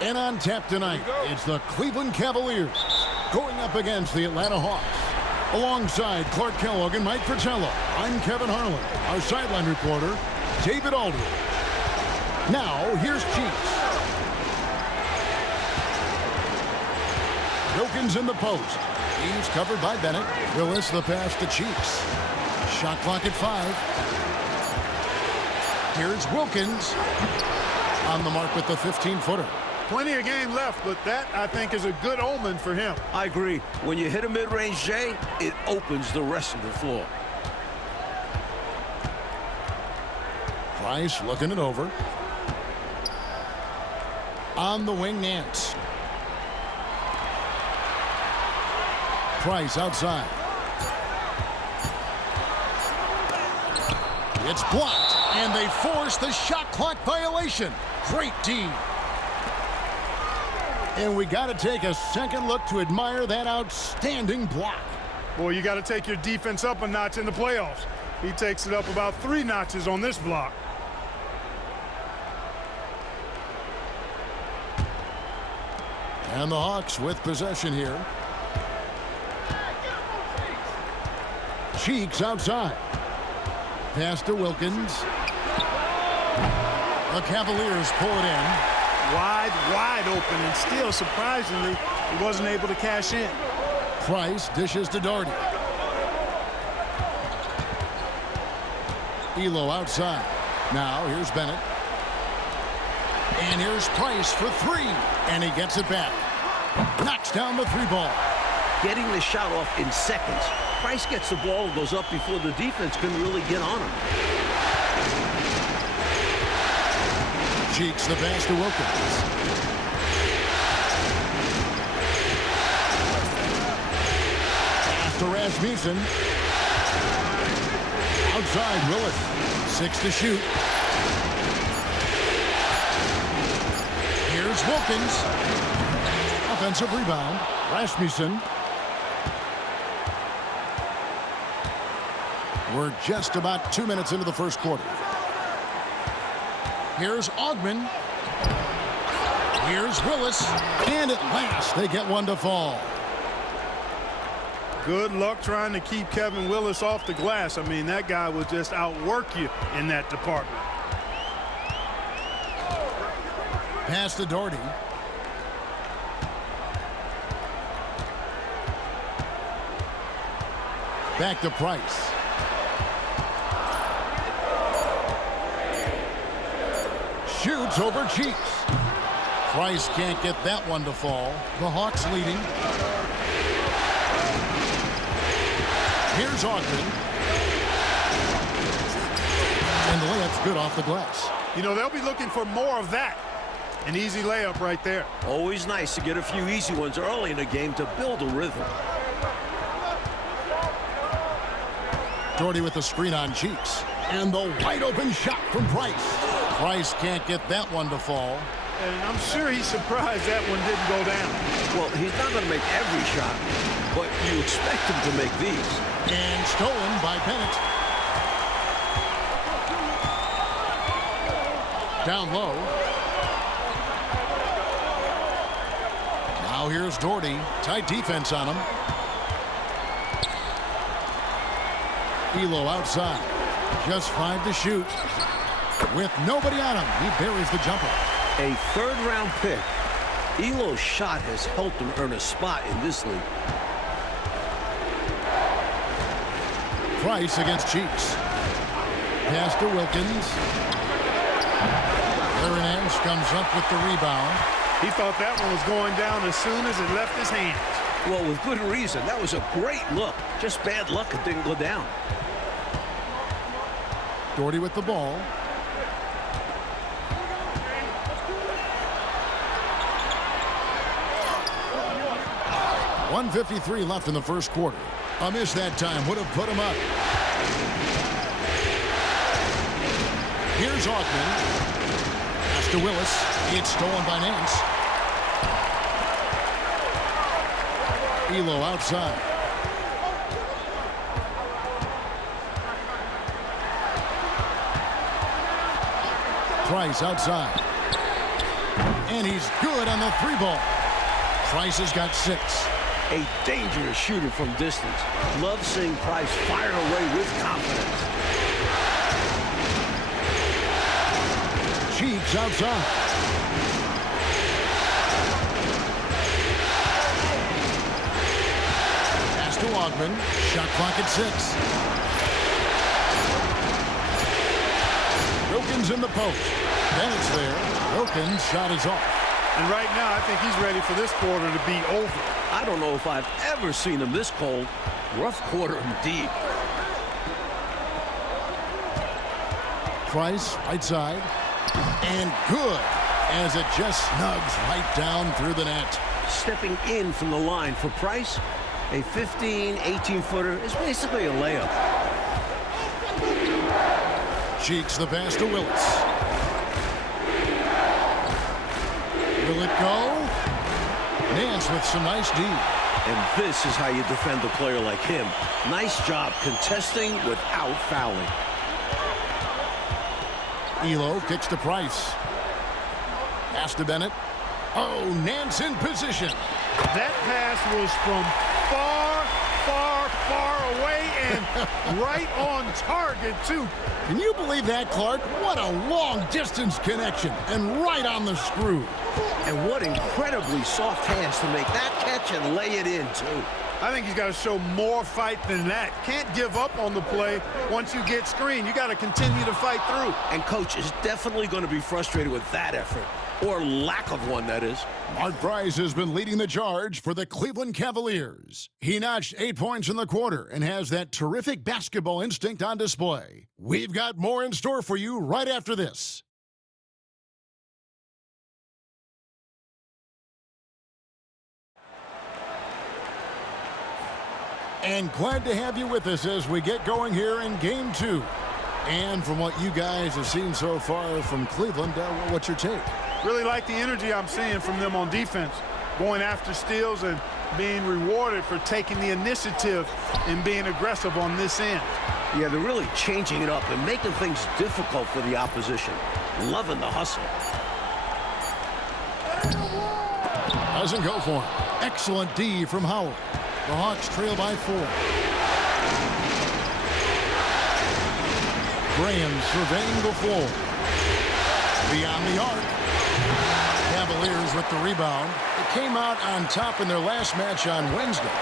And on tap tonight, it's the Cleveland Cavaliers going up against the Atlanta Hawks. Alongside Clark Kellogg and Mike Fratello, I'm Kevin Harlan. Our sideline reporter, David Aldridge. Now, here's Cheeks. Wilkins in the post. He's covered by Bennett. Willis the pass to Cheeks. Shot clock at 5. Here's Wilkins on the mark with the 15-footer. Plenty of game left, but that, I think, is a good omen for him. I agree. When you hit a mid-range J, it opens the rest of the floor. Price looking it over. On the wing, Nance. Price outside. It's blocked, and they force the shot clock violation. Great D. And we got to take a second look to admire that outstanding block. Boy, you got to take your defense up a notch in the playoffs. He takes it up about 3 notches on this block. And the Hawks with possession here. Cheeks outside. Pass to Wilkins. The Cavaliers pull it in. Wide open, and still, surprisingly, he wasn't able to cash in. Price dishes to Doherty. Elo outside. Now here's Bennett. And here's Price for 3. And he gets it back. Knocks down the 3 ball. Getting the shot off in seconds. Price gets the ball and goes up before the defense can really get on him. Cheeks the pass to Wilkins. Pass to Rasmussen. Outside Willis. 6 to shoot. Here's Wilkins. Offensive rebound. Rasmussen. We're just about 2 minutes into the first quarter. Here's Augman. Here's Willis. And at last, they get one to fall. Good luck trying to keep Kevin Willis off the glass. I mean, that guy will just outwork you in that department. Pass to Doherty. Back to Price. Shoots over Cheeks. Price can't get that one to fall. The Hawks leading. Here's Augman. And the layup's good off the glass. You know, they'll be looking for more of that. An easy layup right there. Always nice to get a few easy ones early in a game to build a rhythm. Doherty with the screen on Cheeks. And the wide open shot from Price. Price can't get that one to fall. And I'm sure he's surprised that one didn't go down. Well, he's not going to make every shot, but you expect him to make these. And stolen by Bennett. Down low. Now here's Doherty. Tight defense on him. Elo outside. Just 5 to shoot. With nobody on him, he buries the jumper. A third-round pick. Elo's shot has helped him earn a spot in this league. Price against Cheeks. Pass to Wilkins. Hernandez comes up with the rebound. He thought that one was going down as soon as it left his hands. Well, with good reason. That was a great look. Just bad luck it didn't go down. Doherty with the ball. 1:53 left in the first quarter. A miss that time would have put him up. Here's Augman. Pass to Willis. It's stolen by Nance. Elo outside. Price outside. And he's good on the 3-ball. Price has got 6. A dangerous shooter from distance. Love seeing Price fire away with confidence. Cheeks outside. Pass to Ogman. Shot clock at 6. Wilkins in the post. Bennett's there. Wilkins' shot is off. And right now, I think he's ready for this quarter to be over. I don't know if I've ever seen him this cold. Rough quarter indeed. Price, right side. And good, as it just snugs right down through the net. Stepping in from the line for Price, a 15, 18-footer is basically a layup. Cheeks the pass to Willis. Will it go? Nance with some nice D. And this is how you defend a player like him. Nice job contesting without fouling. Elo kicks to Price. Pass to Bennett. Oh, Nance in position. That pass was from far, far, far away and right on target, too. Can you believe that, Clark? What a long-distance connection and right on the screw. And what incredibly soft hands to make that catch and lay it in, too. I think he's got to show more fight than that. Can't give up on the play once you get screened. You got to continue to fight through. And Coach is definitely going to be frustrated with that effort, or lack of one, that is. Mark Price has been leading the charge for the Cleveland Cavaliers. He notched 8 points in the quarter and has that terrific basketball instinct on display. We've got more in store for you right after this. And glad to have you with us as we get going here in Game 2. And from what you guys have seen so far from Cleveland, what's your take? Really like the energy I'm seeing from them on defense, going after steals and being rewarded for taking the initiative and being aggressive on this end. Yeah, they're really changing it up and making things difficult for the opposition. Loving the hustle. Doesn't go for him. Excellent D from Howard. The Hawks trail by 4. Graham surveying the floor. Beyond the arc. Cavaliers with the rebound. It came out on top in their last match on Wednesday.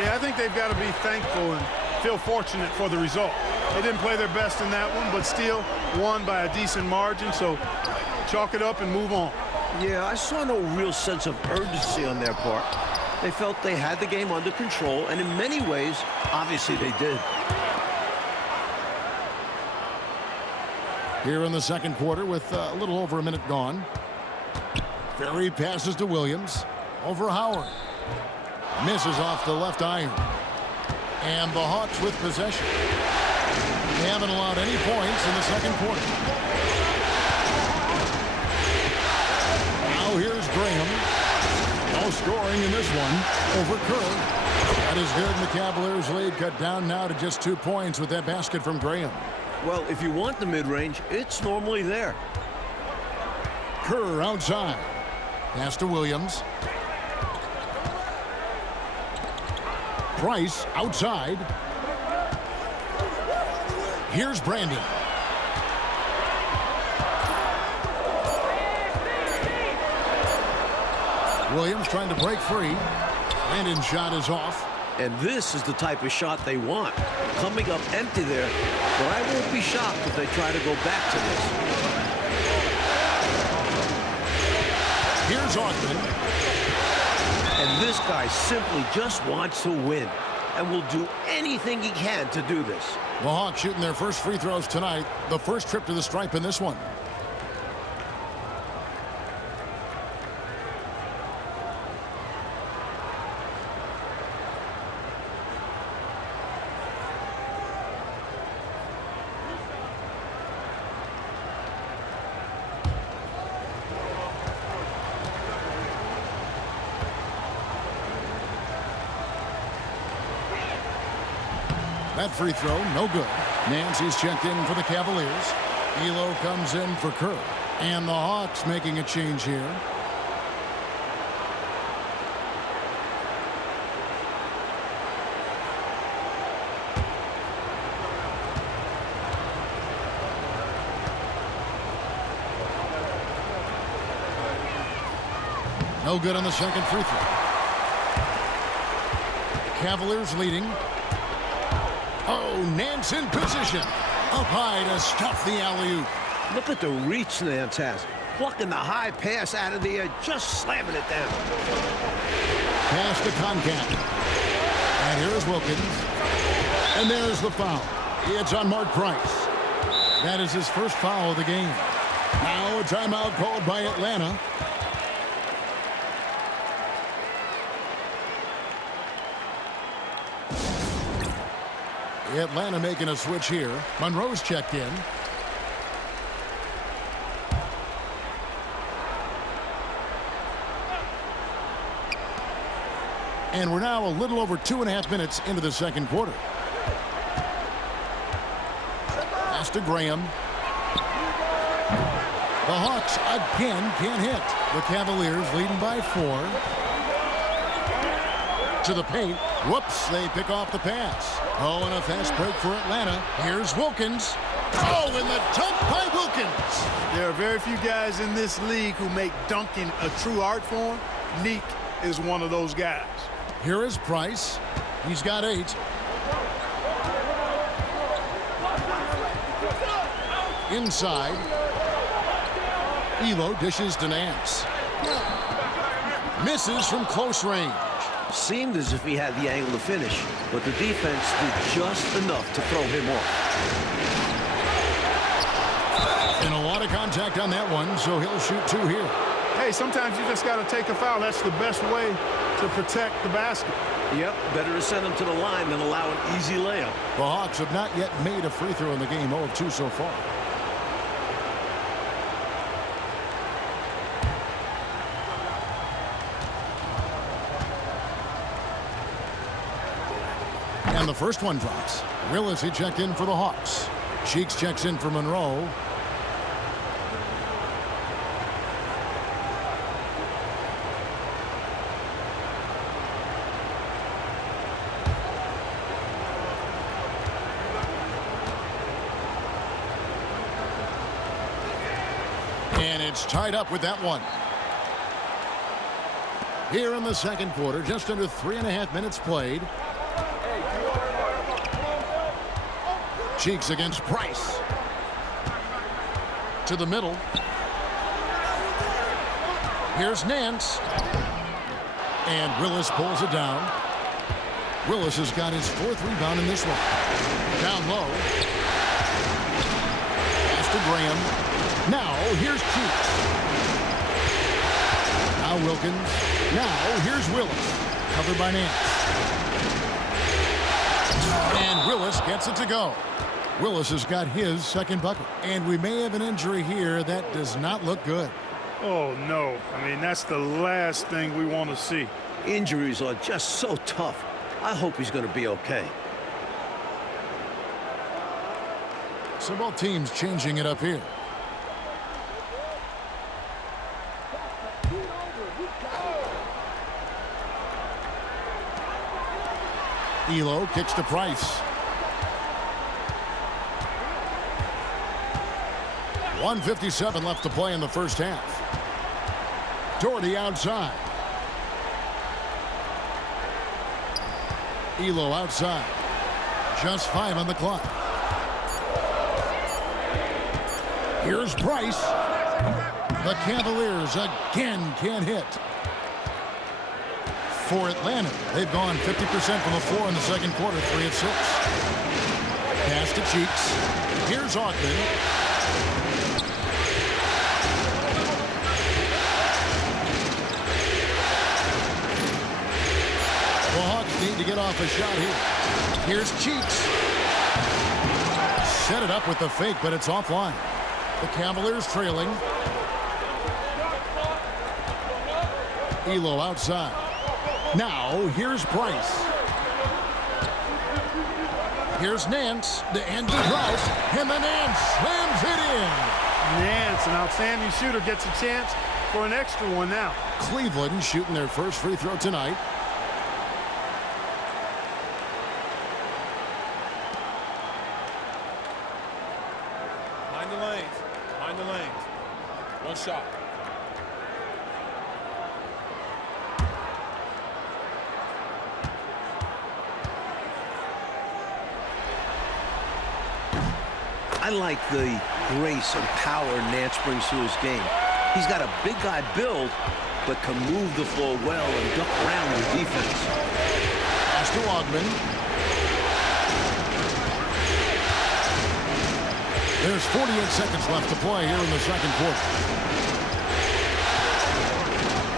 Yeah, I think they've got to be thankful and feel fortunate for the result. They didn't play their best in that one, but still won by a decent margin, so chalk it up and move on. Yeah, I saw no real sense of urgency on their part. They felt they had the game under control, and in many ways, obviously they did. Here in the second quarter with a little over a minute gone. Ferry passes to Williams. Over Howard. Misses off the left iron. And the Hawks with possession. They haven't allowed any points in the second quarter. Now here's Graham. No scoring in this one over Kerr. That is good, and the Cavaliers lead cut down now to just 2 points with that basket from Graham. Well, if you want the mid-range, it's normally there. Kerr outside. Pass to Williams. Price outside. Here's Brandon. Williams trying to break free. Brandon's shot is off. And this is the type of shot they want. Coming up empty there. But I won't be shocked if they try to go back to this. Here's Ogman. And this guy simply just wants to win and will do anything he can to do this. The Hawks shooting their first free throws tonight. The first trip to the stripe in this one. That free throw, no good. Nancy's checked in for the Cavaliers. Elo comes in for Kerr. And the Hawks making a change here. No good on the second free throw. Cavaliers leading. Oh, Nance in position. Up high to stuff the alley-oop. Look at the reach Nance has. Plucking the high pass out of the air, just slamming it down. Pass to Concat. And here is Wilkins. And there's the foul. It's on Mark Price. That is his first foul of the game. Now a timeout called by Atlanta. Atlanta making a switch here. Monroe's checked in. And we're now a little over 2.5 minutes into the second quarter. Pass to Graham. The Hawks again can't hit. The Cavaliers leading by 4. To the paint. Whoops, they pick off the pass. Oh, and a fast break for Atlanta. Here's Wilkins. Oh, and the dunk by Wilkins. There are very few guys in this league who make dunking a true art form. Neek is one of those guys. Here is Price. He's got 8. Inside. Elo dishes to Nance. Misses from close range. Seemed as if he had the angle to finish, but the defense did just enough to throw him off. And a lot of contact on that one, so he'll shoot 2 here. Hey, sometimes you just got to take a foul. That's the best way to protect the basket. Yep, better to send him to the line than allow an easy layup. The Hawks have not yet made a free throw in the game, 0 of 2 so far. And the first one drops. Willis, he checked in for the Hawks. Cheeks checks in for Monroe. And it's tied up with that one. Here in the second quarter, just under 3.5 minutes played. Cheeks against Price. To the middle. Here's Nance. And Willis pulls it down. Willis has got his 4th rebound in this one. Down low. Pass to Graham. Now here's Cheeks. Now Wilkins. Now here's Willis. Covered by Nance. And Willis gets it to go. Willis has got his second bucket. And we may have an injury here that does not look good. Oh, no. I mean, that's the last thing we want to see. Injuries are just so tough. I hope he's going to be okay. So both teams changing it up here. Elo kicks to Price. 1:57 left to play in the first half. Doherty outside. Elo outside. Just 5 on the clock. Here's Price. The Cavaliers again can't hit. For Atlanta, they've gone 50% from the floor in the second quarter, 3 of 6. Pass to Cheeks. Here's Augman. The Hawks need to get off a shot here. Here's Cheeks. Set it up with the fake, but it's offline. The Cavaliers trailing. Elo outside. Now, here's Price. Here's Nance. The end of Price. And the Nance slams it in. Nance, an outstanding shooter, gets a chance for an extra one now. Cleveland shooting their first free throw tonight. Mind the lanes. Mind the lanes. One shot. I like the grace and power Nance brings to his game. He's got a big guy build, but can move the floor well and duck around the defense. Pass to Ogden. There's 48 seconds left to play here in the second quarter.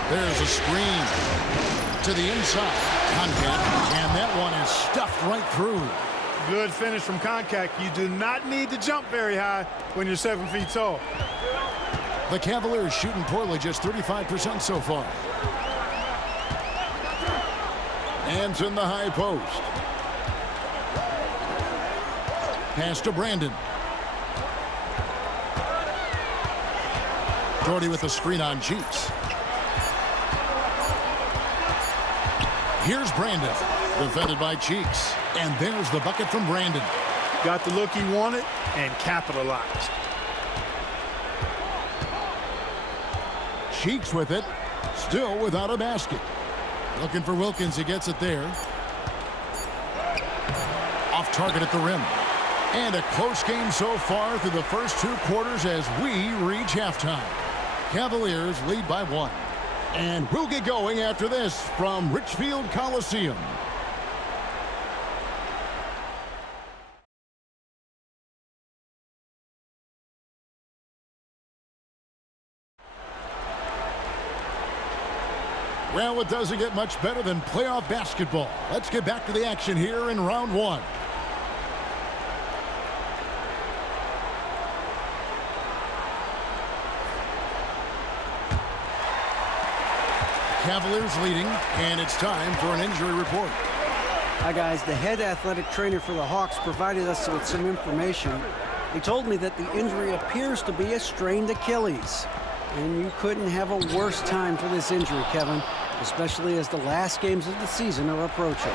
There's a screen to the inside. Contact, and that one is stuffed right through. Good finish from Contact. You do not need to jump very high when you're 7 feet tall. The Cavaliers shooting poorly, just 35% so far. Hands in the high post. Pass to Brandon. Jordy with a screen on Cheeks. Here's Brandon, defended by Cheeks. And there's the bucket from Brandon. Got the look he wanted and capitalized. Cheeks with it, still without a basket. Looking for Wilkins, he gets it there. Off target at the rim. And a close game so far through the first 2 quarters as we reach halftime. Cavaliers lead by 1. And we'll get going after this from Richfield Coliseum. Well, it doesn't get much better than playoff basketball. Let's get back to the action here in round 1. Cavaliers leading, and it's time for an injury report. Hi, guys. The head athletic trainer for the Hawks provided us with some information. He told me that the injury appears to be a strained Achilles. And you couldn't have a worse time for this injury, Kevin, especially as the last games of the season are approaching.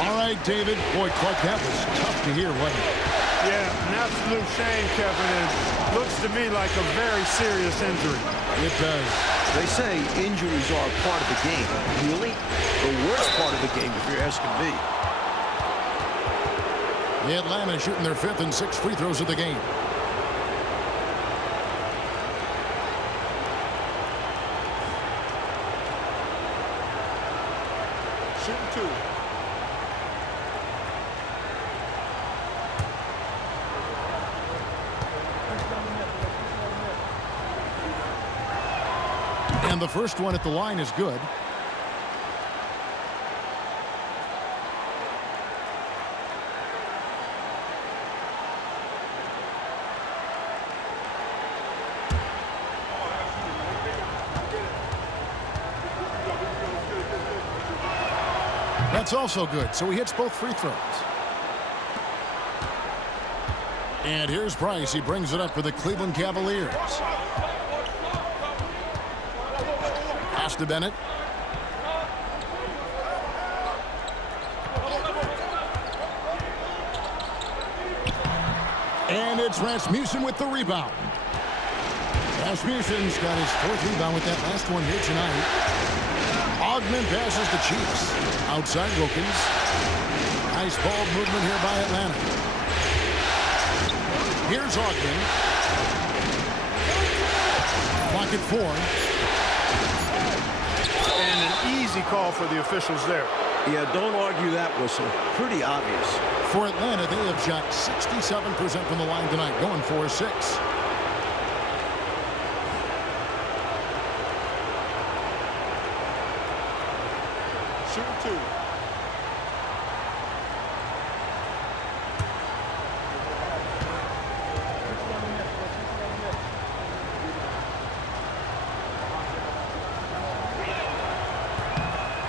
All right, David. Boy, Clark, that was tough to hear, wasn't it? Yeah, an absolute shame, Kevin. It looks to me like a very serious injury. It does. They say injuries are a part of the game. Really? The worst part of the game, if you're asking me. The Atlanta shooting their 5th and 6th free throws of the game. Shooting 2. And the first one at the line is good. That's also good, so he hits both free throws. And here's Price. He brings it up for the Cleveland Cavaliers. Pass to Bennett. And it's Rasmussen with the rebound. Rasmussen's got his 4th rebound with that last one here tonight. Ogden passes to Cheeks. Outside Wilkins. Nice ball movement here by Atlanta. Here's Ogden. Clock at 4. And an easy call for the officials there. Yeah, don't argue that whistle. Pretty obvious. For Atlanta, they have shot 67% from the line tonight, going 4-6. Shooting 2.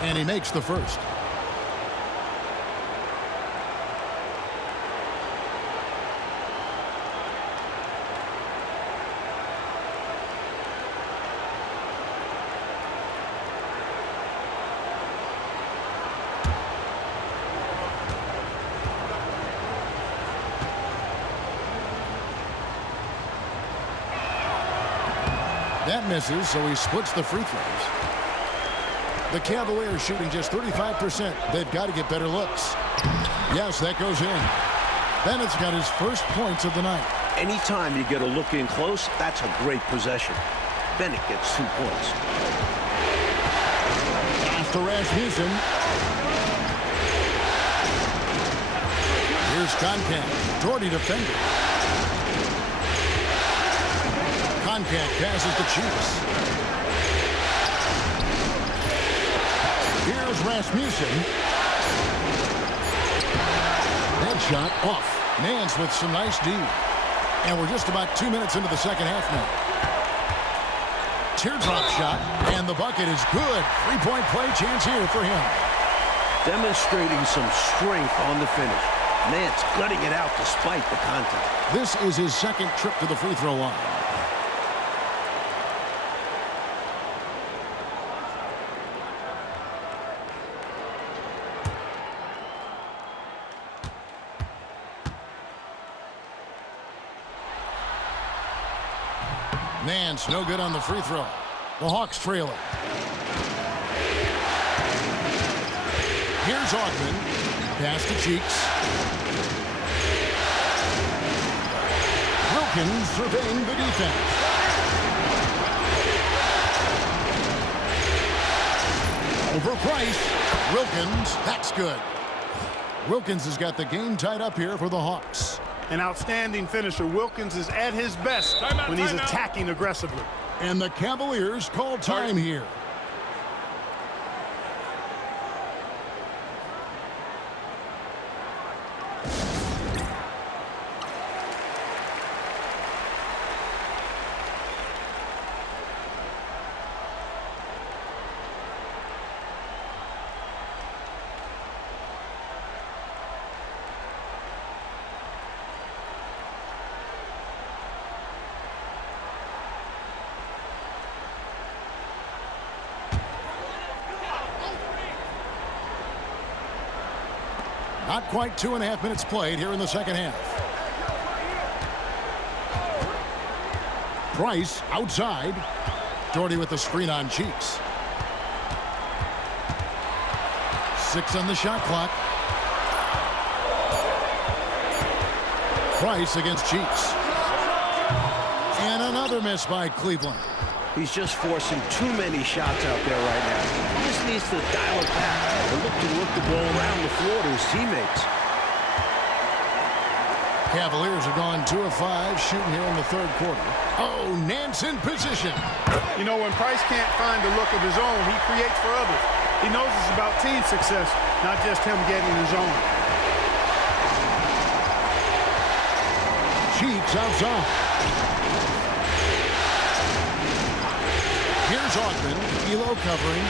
And he makes the first. That misses, so he splits the free throws. The Cavaliers shooting just 35%. They've got to get better looks. Yes, that goes in. Bennett's got his first points of the night. Anytime you get a look in close, that's a great possession. Bennett gets 2 points. Pass to Rasmussen. Here's contact. Doherty defender. Contact passes to Chiefs. Here's Rasmussen. That shot off. Nance with some nice D. And we're just about 2 minutes into the second half now. Teardrop shot, and the bucket is good. 3-point play chance here for him. Demonstrating some strength on the finish. Nance gutting it out despite the contact. This is his second trip to the free throw line. Nance, no good on the free throw. The Hawks trail it. Here's Augman. Pass to Cheeks. Wilkins surveying the defense. Over Price. Wilkins, that's good. Wilkins has got the game tied up here for the Hawks. An outstanding finisher. Wilkins is at his best when he's attacking aggressively. And the Cavaliers call time here. Not quite 2.5 minutes played here in the second half. Price outside. Doherty with the screen on Cheeks. 6 on the shot clock. Price against Cheeks. And another miss by Cleveland. He's just forcing too many shots out there right now. He just needs to dial it back and look to work the ball around the floor to his teammates. Cavaliers have gone 2 of 5 shooting here in the third quarter. Oh, Nance in position. You know, when Price can't find the look of his own, he creates for others. He knows it's about team success, not just him getting his own. Cheeks outside. Here's Augman. Elo covering.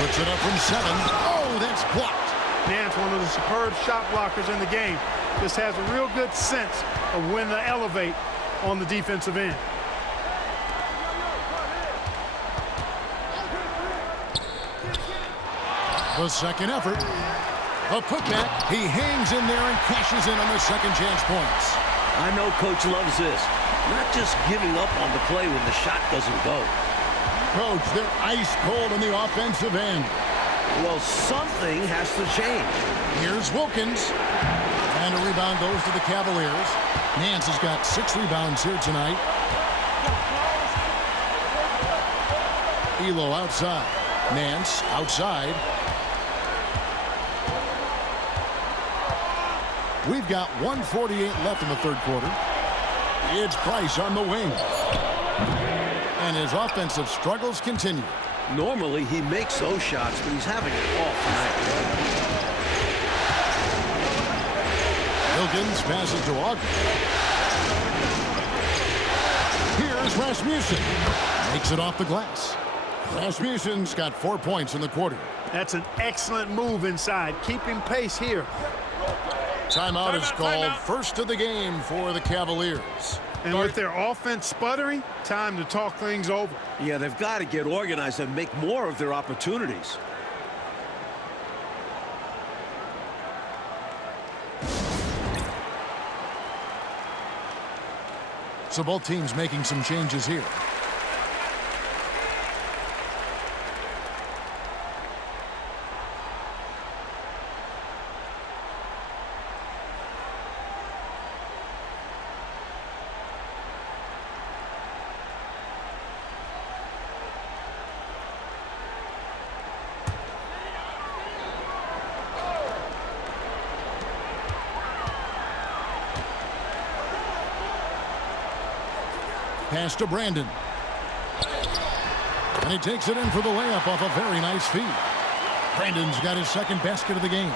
Puts it up from 7. Oh, that's blocked. Nance, one of the superb shot blockers in the game. Just has a real good sense of when to elevate on the defensive end. The second effort. A putback. He hangs in there and cashes in on the second chance points. I know Coach loves this. Not just giving up on the play when the shot doesn't go. Coach, they're ice cold on the offensive end. Well, something has to change. Here's Wilkins. And a rebound goes to the Cavaliers. Nance has got 6 rebounds here tonight. Elo outside. Nance outside. We've got 1:48 left in the third quarter. It's Price on the wing. And his offensive struggles continue. Normally, he makes those shots, but he's having it off tonight. Wilkins passes to Augman. Here's Rasmussen. Makes it off the glass. Rasmussen's got 4 points in the quarter. That's an excellent move inside, keeping pace here. Timeout is called. First of the game for the Cavaliers. And with their offense sputtering, time to talk things over. Yeah, they've got to get organized and make more of their opportunities. So both teams making some changes here. Pass to Brandon. And he takes it in for the layup off a very nice feed. Brandon's got his second basket of the game.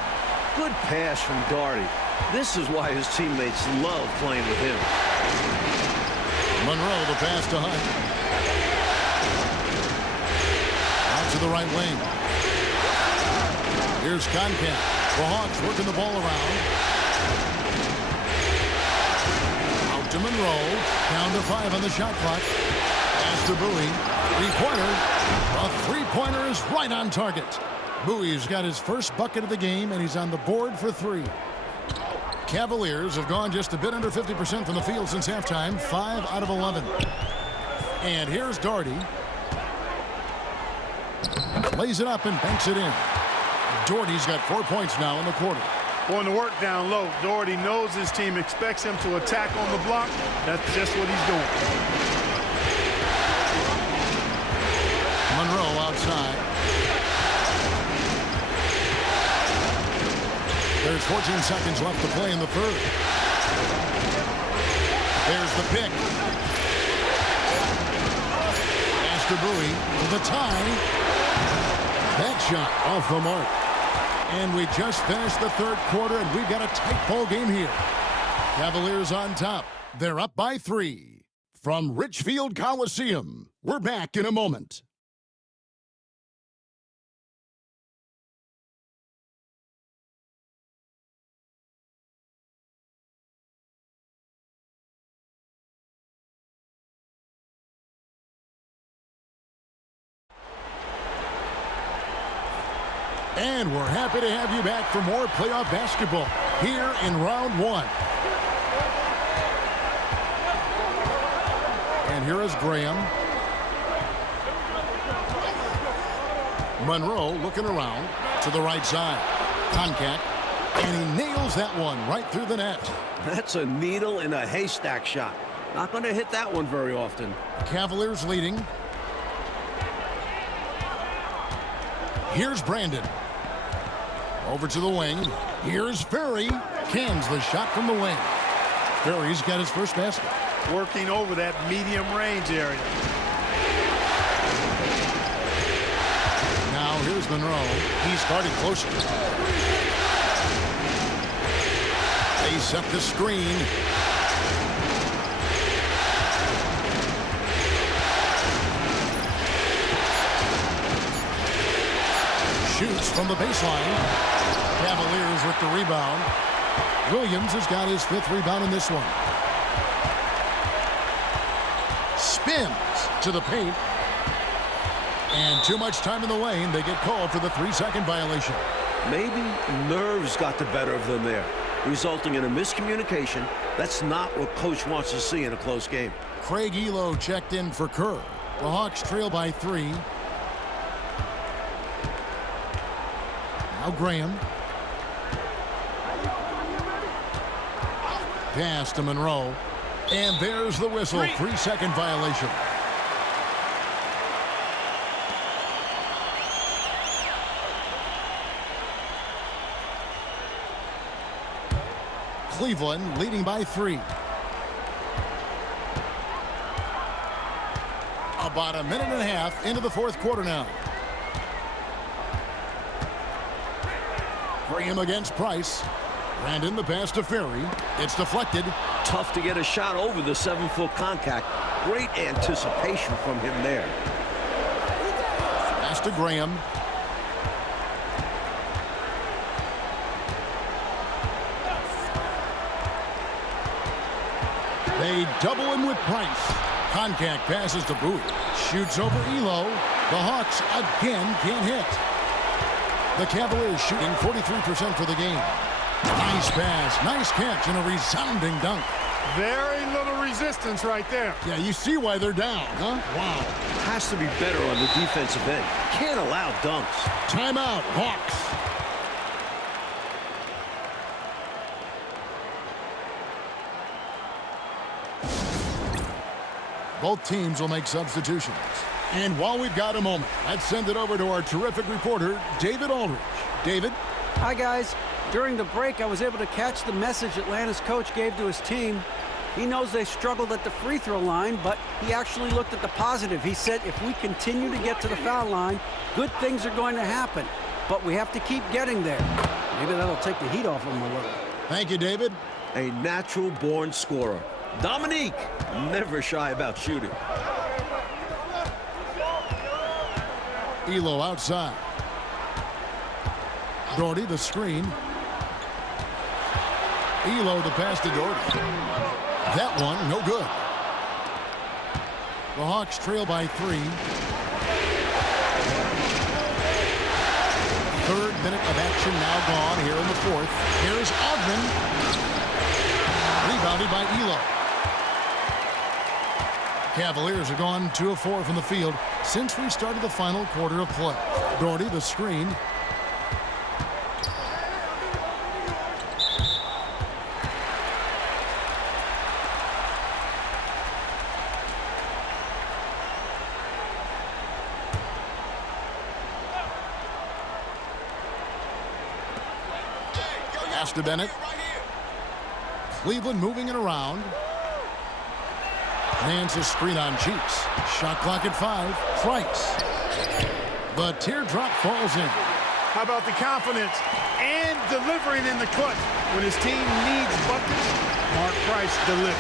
Good pass from Doherty. This is why his teammates love playing with him. Monroe, the pass to Hunt. Out to the right wing. Here's Concat. The Hawks working the ball around. Out to Monroe. Down to 5 on the shot clock. Pass to Bowie. Three-pointer. A three-pointer is right on target. Bowie's got his first bucket of the game, and he's on the board for 3. Cavaliers have gone just a bit under 50% from the field since halftime, 5 out of 11. And here's Doherty. Lays it up and banks it in. Doherty's got 4 points now in the quarter. Going to work down low. Doherty knows his team expects him to attack on the block. That's just what he's doing. Monroe outside. There's 14 seconds left to play in the third. There's the pick. Pass to Bowie to the tie. That shot off the mark. And we just finished the third quarter, and we've got a tight ball game here. Cavaliers on top. They're up by 3. From Richfield Coliseum, we're back in a moment. And we're happy to have you back for more playoff basketball here in round 1. And here is Graham. Monroe looking around to the right side. Concat. And he nails that one right through the net. That's a needle in a haystack shot. Not going to hit that one very often. Cavaliers leading. Here's Brandon. Over to the wing. Here's Ferry. Cans the shot from the wing. Ferry's got his first basket. Working over that medium range area. Now here's Monroe. He's starting closer. They set the screen. Shoots from the baseline. Cavaliers with the rebound. Williams has got his 5th rebound in this one. Spins to the paint. And too much time in the lane. They get called for the 3-second violation. Maybe nerves got the better of them there, resulting in a miscommunication. That's not what coach wants to see in a close game. Craig Elo checked in for Kerr. The Hawks trail by 3. Now Graham. Pass to Monroe. And there's the whistle. 3-second violation. Cleveland leading by 3. About a minute and a half into the fourth quarter now. Graham against Price. Brandon the pass to Ferry. It's deflected. Tough to get a shot over the 7-foot contact. Great anticipation from him there. Pass to Graham. They double him with Price. Contact passes to Bowie. Shoots over Elo. The Hawks again can't hit. The Cavaliers shooting 43% for the game. Nice pass, nice catch, and a resounding dunk. Very little resistance right there. Yeah, you see why they're down, huh? Wow. Has to be better on the defensive end. Can't allow dunks. Timeout, Hawks. Both teams will make substitutions. And while we've got a moment, let's send it over to our terrific reporter, David Aldridge. David? Hi, guys. During the break, I was able to catch the message Atlanta's coach gave to his team. He knows they struggled at the free throw line, but he actually looked at the positive. He said, if we continue to get to the foul line, good things are going to happen. But we have to keep getting there. Maybe that'll take the heat off him a little. Thank you, David. A natural-born scorer. Dominique, never shy about shooting. Elo outside. Doherty, the screen. Elo, the pass to Doherty. That one, no good. The Hawks trail by 3. Third minute of action now gone here in the fourth. Here's Ogden. Rebounded by Elo. Cavaliers are gone 2 of 4 from the field since we started the final quarter of play. Doherty, the screen. Pass to Bennett. Cleveland moving it around. Nance a screen on Cheeks. Shot clock at 5. Price. The teardrop falls in. How about the confidence and delivering in the clutch? When his team needs buckets, Mark Price delivers.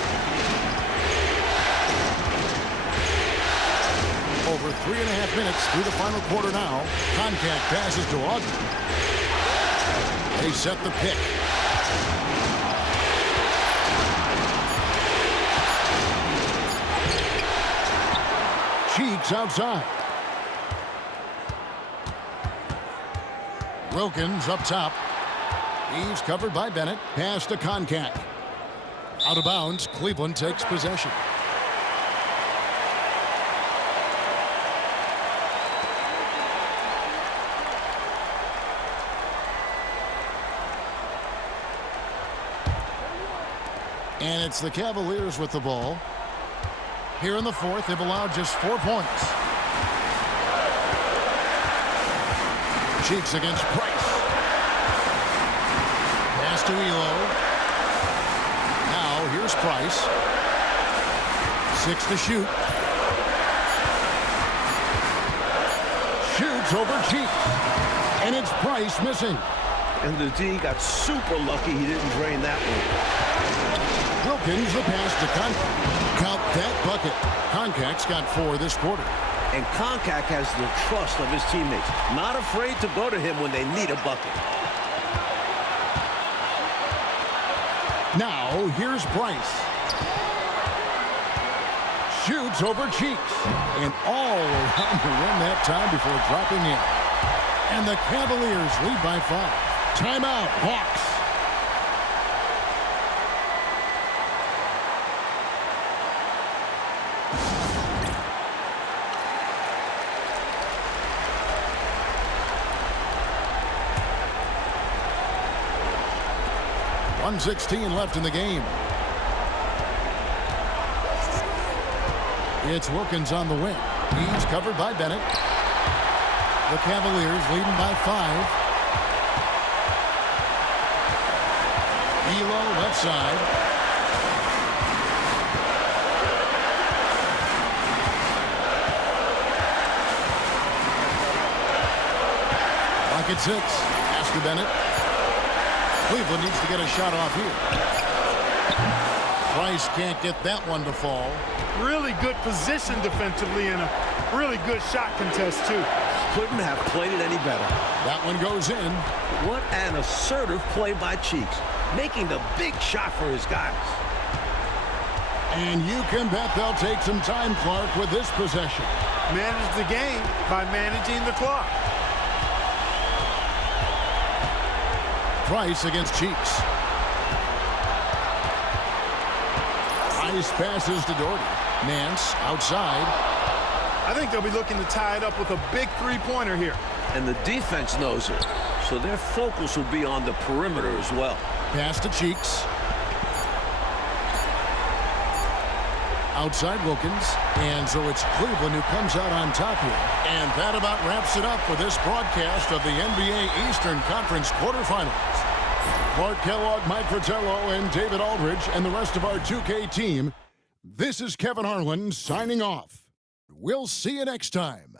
Over 3.5 minutes through the final quarter now. Contact passes to Ogden. They set the pick. Cheeks outside. Wilkins up top. He's covered by Bennett. Pass to Koncak. Out of bounds. Cleveland takes possession. And it's the Cavaliers with the ball. Here in the fourth, they've allowed just 4 points. Cheeks against Price. Pass to Elo. Now here's Price. 6 to shoot. Shoots over Cheeks. And it's Price missing. And the D got super lucky he didn't drain that one. Wilkins the pass to Koncak. Count that bucket. Koncak's got 4 this quarter. And Koncak has the trust of his teammates. Not afraid to go to him when they need a bucket. Now, here's Price. Shoots over Cheeks. And all around the rim that time before dropping in. And the Cavaliers lead by 5. Timeout, Hawks. .116 left in the game. It's Wilkins on the wing. He's covered by Bennett. The Cavaliers leading by 5. Elo left side. Clock at 6. Pass to Bennett. Cleveland needs to get a shot off here. Price can't get that one to fall. Really good position defensively and a really good shot contest, too. Couldn't have played it any better. That one goes in. What an assertive play by Cheeks, making the big shot for his guys. And you can bet they'll take some time, Clark, with this possession. Manage the game by managing the clock. Price against Cheeks. Price passes to Doherty. Nance outside. I think they'll be looking to tie it up with a big three-pointer here. And the defense knows it, so their focus will be on the perimeter as well. Pass to Cheeks. Outside Wilkins. And so it's Cleveland who comes out on top here. And that about wraps it up for this broadcast of the NBA Eastern Conference quarterfinals. Clark Kellogg, Mike Fratello, and David Aldridge, and the rest of our 2K team, this is Kevin Harlan signing off. We'll see you next time.